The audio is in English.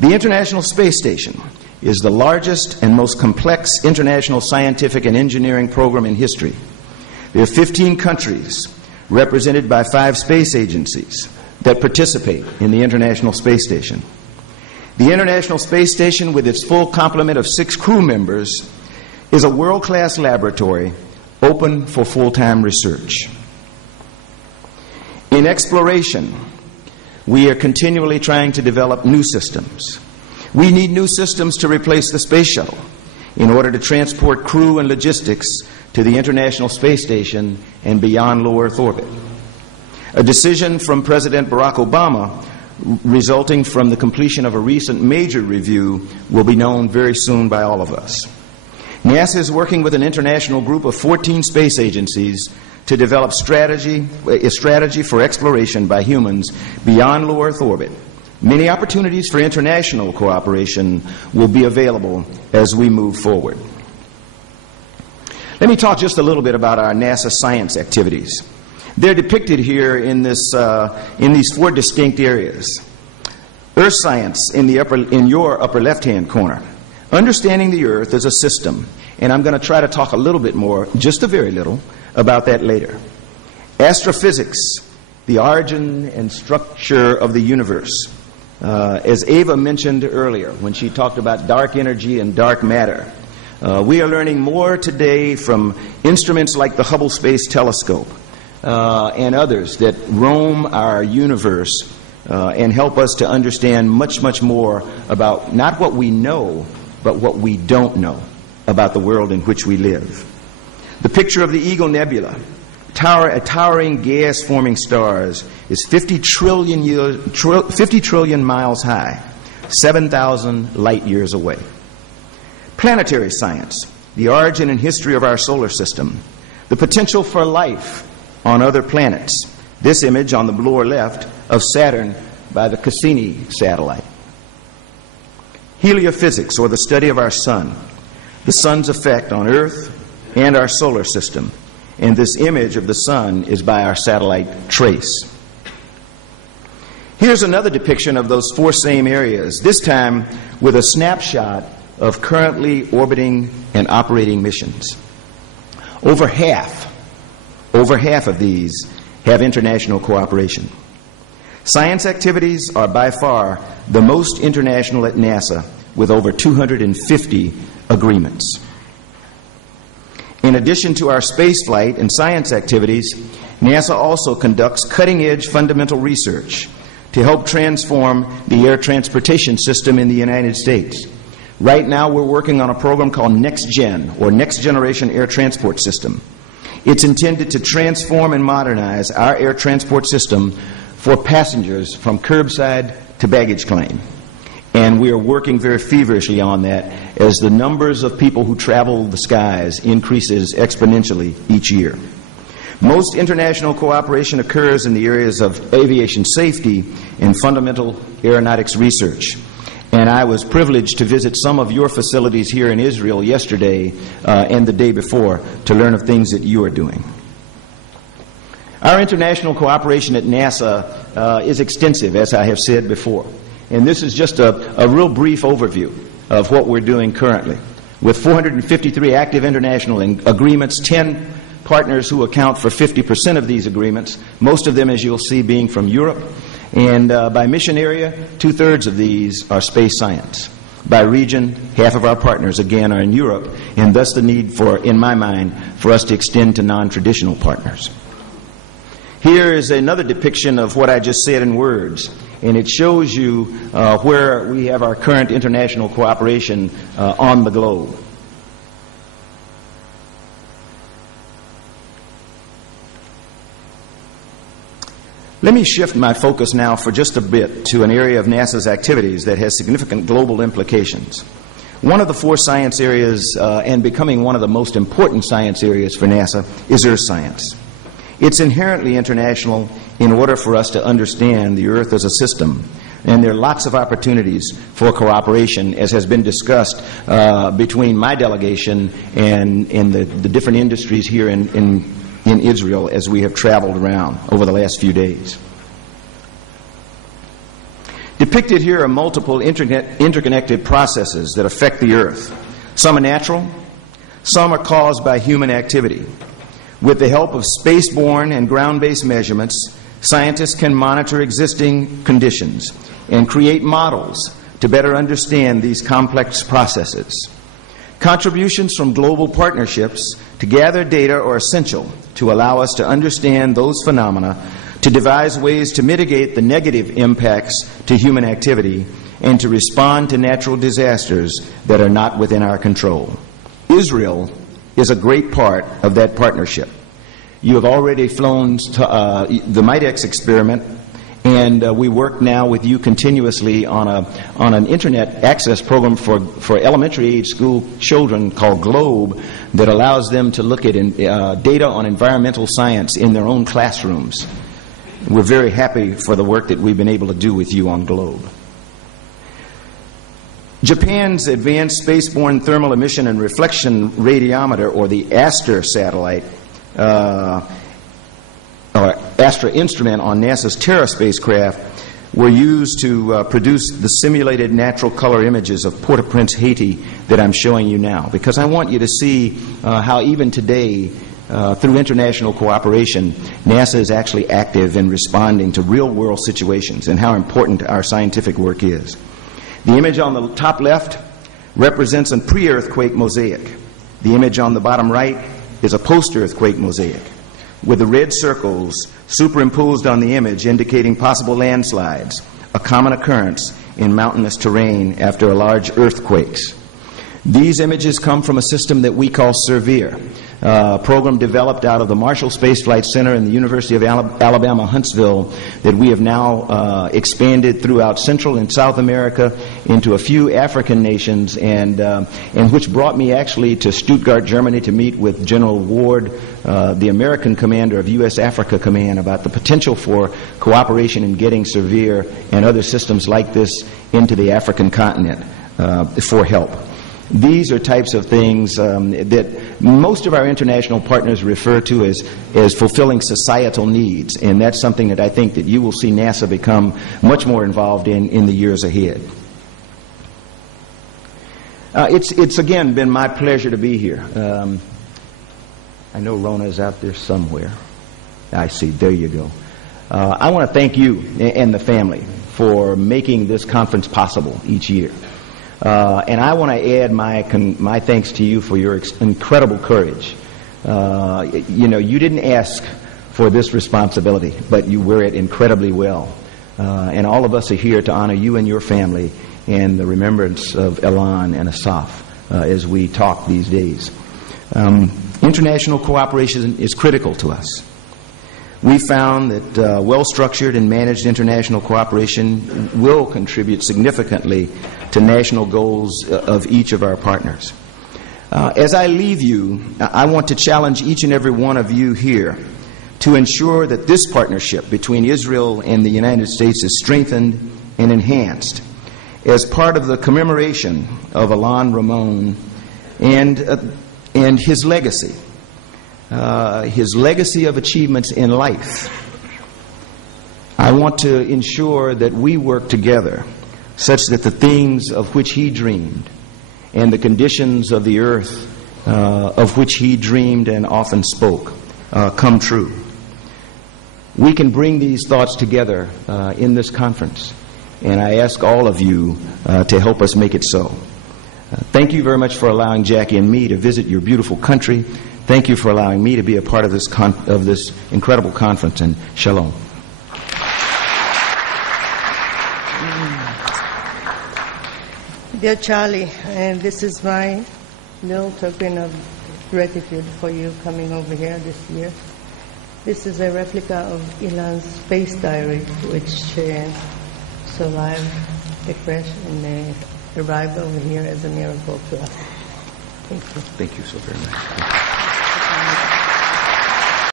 The International Space Station is the largest and most complex international scientific and engineering program in history. There are 15 countries represented by 5 space agencies that participate in the International Space Station. The International Space Station, with its full complement of 6 crew members, is a world-class laboratory open for full-time research. In exploration, we are continually trying to develop new systems. We need new systems to replace the space shuttle in order to transport crew and logistics to the International Space Station and beyond low Earth orbit. A decision from President Barack Obama resulting from the completion of a recent major review will be known very soon by all of us. NASA is working with an international group of 14 space agencies to develop a strategy for exploration by humans beyond low Earth orbit. Many opportunities for international cooperation will be available as we move forward. Let me talk just a little bit about our NASA science activities. They're depicted here in these 4 distinct areas. Earth science in your upper left-hand corner. Understanding the Earth as a system, and I'm going to try to talk a little bit more, just a very little, about that later. Astrophysics, the origin and structure of the universe. As Ava mentioned earlier when she talked about dark energy and dark matter, we are learning more today from instruments like the Hubble Space Telescope and others that roam our universe and help us to understand much, much more about not what we know, but what we don't know about the world in which we live. The picture of the Eagle Nebula, a towering gas-forming stars, is 50 trillion miles high, 7,000 light years away. Planetary science, the origin and history of our solar system, the potential for life on other planets. This image on the lower left of Saturn by the Cassini satellite. Heliophysics, or the study of our sun, the sun's effect on Earth and our solar system. And this image of the sun is by our satellite TRACE. Here's another depiction of those 4 same areas, this time with a snapshot of currently orbiting and operating missions. Over half of these have international cooperation. Science activities are by far the most international at NASA, with over 250 agreements. In addition to our spaceflight and science activities, NASA also conducts cutting-edge fundamental research to help transform the air transportation system in the United States. Right now, we're working on a program called NextGen, or Next Generation Air Transport System. It's intended to transform and modernize our air transport system for passengers from curbside to baggage claim. And we are working very feverishly on that as the numbers of people who travel the skies increases exponentially each year. Most international cooperation occurs in the areas of aviation safety and fundamental aeronautics research. And I was privileged to visit some of your facilities here in Israel yesterday and the day before to learn of things that you are doing. Our international cooperation at NASA is extensive, as I have said before. And this is just a real brief overview of what we're doing currently. With 453 active international agreements, 10 partners who account for 50% of these agreements, most of them, as you'll see, being from Europe. And by mission area, 2/3 of these are space science. By region, half of our partners, again, are in Europe, and thus the need for, in my mind, for us to extend to non-traditional partners. Here is another depiction of what I just said in words, and it shows you where we have our current international cooperation on the globe. Let me shift my focus now for just a bit to an area of NASA's activities that has significant global implications. One of the 4 science areas, and becoming one of the most important science areas for NASA, is Earth science. It's inherently international in order for us to understand the Earth as a system. And there are lots of opportunities for cooperation, as has been discussed between my delegation and the different industries here in Israel as we have traveled around over the last few days. Depicted here are multiple interconnected processes that affect the Earth. Some are natural, some are caused by human activity. With the help of spaceborne and ground-based measurements, scientists can monitor existing conditions and create models to better understand these complex processes. Contributions from global partnerships to gather data are essential to allow us to understand those phenomena, to devise ways to mitigate the negative impacts to human activity, and to respond to natural disasters that are not within our control. Israel is a great part of that partnership. You have already flown the MITEX experiment, and we work now with you continuously on an internet access program for elementary age school children called GLOBE that allows them to look at data on environmental science in their own classrooms. We're very happy for the work that we've been able to do with you on GLOBE. Japan's Advanced Spaceborne Thermal Emission and Reflection Radiometer, or the ASTER satellite, or ASTER instrument on NASA's Terra spacecraft, were used to produce the simulated natural color images of Port-au-Prince, Haiti, that I'm showing you now, because I want you to see how even today, through international cooperation, NASA is actually active in responding to real-world situations and how important our scientific work is. The image on the top left represents a pre-earthquake mosaic. The image on the bottom right is a post-earthquake mosaic, with the red circles superimposed on the image indicating possible landslides, a common occurrence in mountainous terrain after large earthquakes. These images come from a system that we call SERVIR, a program developed out of the Marshall Space Flight Center and the University of Alabama, Huntsville, that we have now expanded throughout Central and South America into a few African nations, and which brought me actually to Stuttgart, Germany, to meet with General Ward, the American commander of U.S. Africa Command, about the potential for cooperation in getting SERVIR and other systems like this into the African continent for help. These are types of things that most of our international partners refer to as fulfilling societal needs, and that's something that I think that you will see NASA become much more involved in the years ahead. It's again been my pleasure to be here. I know Rona's out there somewhere. I see. There you go. I want to thank you and the family for making this conference possible each year. And I want to add my thanks to you for your incredible courage. You didn't ask for this responsibility, but you wear it incredibly well. And all of us are here to honor you and your family and the remembrance of Elan and Asaf as we talk these days. International cooperation is critical to us. We found that well-structured and managed international cooperation will contribute significantly to national goals of each of our partners. As I leave you, I want to challenge each and every one of you here to ensure that this partnership between Israel and the United States is strengthened and enhanced as part of the commemoration of Alain Ramon and his legacy. His legacy of achievements in life. I want to ensure that we work together such that the things of which he dreamed and the conditions of the earth of which he dreamed and often spoke come true. We can bring these thoughts together in this conference, and I ask all of you to help us make it so. Thank you very much for allowing Jackie and me to visit your beautiful country. Thank you for allowing me to be a part of this incredible conference, and shalom. Dear Charlie, this is my little token of gratitude for you coming over here this year. This is a replica of Elan's space diary, which survived the crash and arrived over here as a miracle to us. Thank you. Thank you so very much.